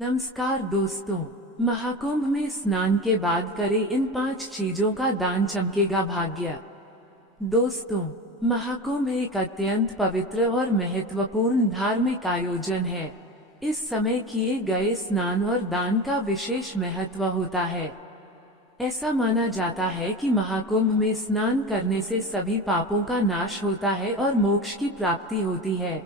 नमस्कार दोस्तों, महाकुंभ में स्नान के बाद करें इन 5 चीजों का दान, चमकेगा भाग्य। दोस्तों, महाकुंभ एक अत्यंत पवित्र और महत्वपूर्ण धार्मिक आयोजन है। इस समय किए गए स्नान और दान का विशेष महत्व होता है। ऐसा माना जाता है कि महाकुंभ में स्नान करने से सभी पापों का नाश होता है और मोक्ष की प्राप्ति होती है।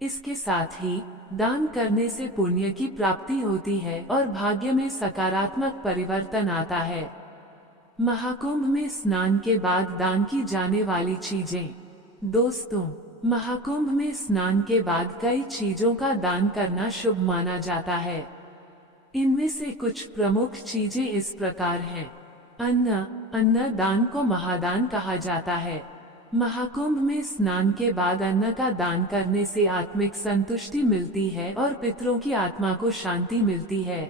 इसके साथ ही दान करने से पुण्य की प्राप्ति होती है और भाग्य में सकारात्मक परिवर्तन आता है। महाकुंभ में स्नान के बाद दान की जाने वाली चीजें। दोस्तों, महाकुंभ में स्नान के बाद कई चीजों का दान करना शुभ माना जाता है। इनमें से कुछ प्रमुख चीजें इस प्रकार हैं। अन्न दान को महादान कहा जाता है। महाकुंभ में स्नान के बाद अन्न का दान करने से आत्मिक संतुष्टि मिलती है और पितरों की आत्मा को शांति मिलती है।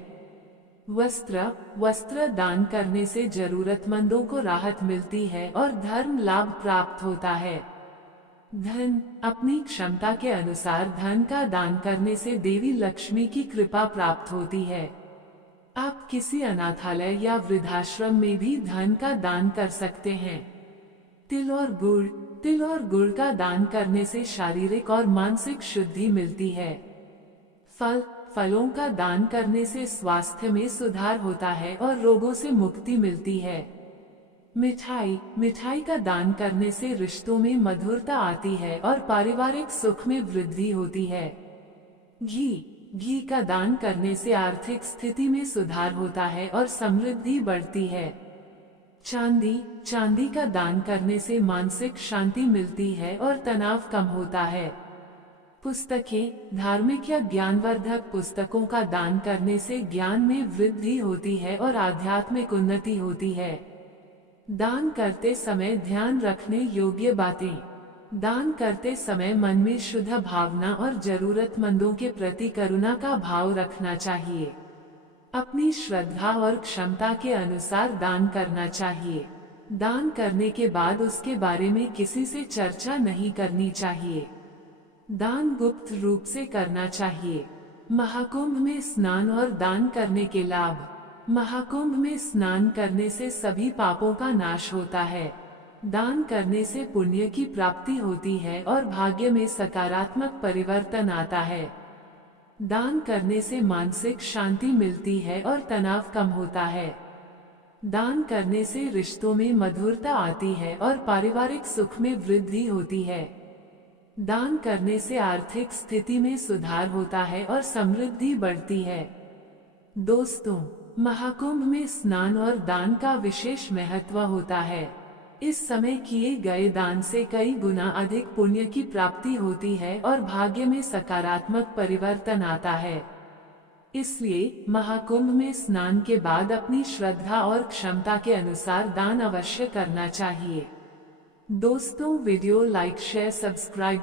वस्त्र दान करने से जरूरतमंदों को राहत मिलती है और धर्म लाभ प्राप्त होता है। धन, अपनी क्षमता के अनुसार धन का दान करने से देवी लक्ष्मी की कृपा प्राप्त होती है। आप किसी अनाथालय या वृद्धाश्रम में भी धन का दान कर सकते हैं। तिल और गुड़ का दान करने से शारीरिक और मानसिक शुद्धि मिलती है। फलों का दान करने से स्वास्थ्य में सुधार होता है और रोगों से मुक्ति मिलती है। मिठाई का दान करने से रिश्तों में मधुरता आती है और पारिवारिक सुख में वृद्धि होती है। घी का दान करने से आर्थिक स्थिति में सुधार होता है और समृद्धि बढ़ती है। चांदी का दान करने से मानसिक शांति मिलती है और तनाव कम होता है। पुस्तकें, धार्मिक या ज्ञानवर्धक पुस्तकों का दान करने से ज्ञान में वृद्धि होती है और आध्यात्मिक उन्नति होती है। दान करते समय ध्यान रखने योग्य बातें। दान करते समय मन में शुद्ध भावना और जरूरतमंदों के प्रति करुणा का भाव रखना चाहिए। अपनी श्रद्धा और क्षमता के अनुसार दान करना चाहिए। दान करने के बाद उसके बारे में किसी से चर्चा नहीं करनी चाहिए। दान गुप्त रूप से करना चाहिए। महाकुंभ में स्नान और दान करने के लाभ। महाकुंभ में स्नान करने से सभी पापों का नाश होता है। दान करने से पुण्य की प्राप्ति होती है और भाग्य में सकारात्मक परिवर्तन आता है। दान करने से मानसिक शांति मिलती है और तनाव कम होता है। दान करने से रिश्तों में मधुरता आती है और पारिवारिक सुख में वृद्धि होती है। दान करने से आर्थिक स्थिति में सुधार होता है और समृद्धि बढ़ती है। दोस्तों, महाकुंभ में स्नान और दान का विशेष महत्व होता है। इस समय किए गए दान से कई गुना अधिक पुण्य की प्राप्ति होती है और भाग्य में सकारात्मक परिवर्तन आता है। इसलिए महाकुंभ में स्नान के बाद अपनी श्रद्धा और क्षमता के अनुसार दान अवश्य करना चाहिए। दोस्तों, वीडियो लाइक, शेयर, सब्सक्राइब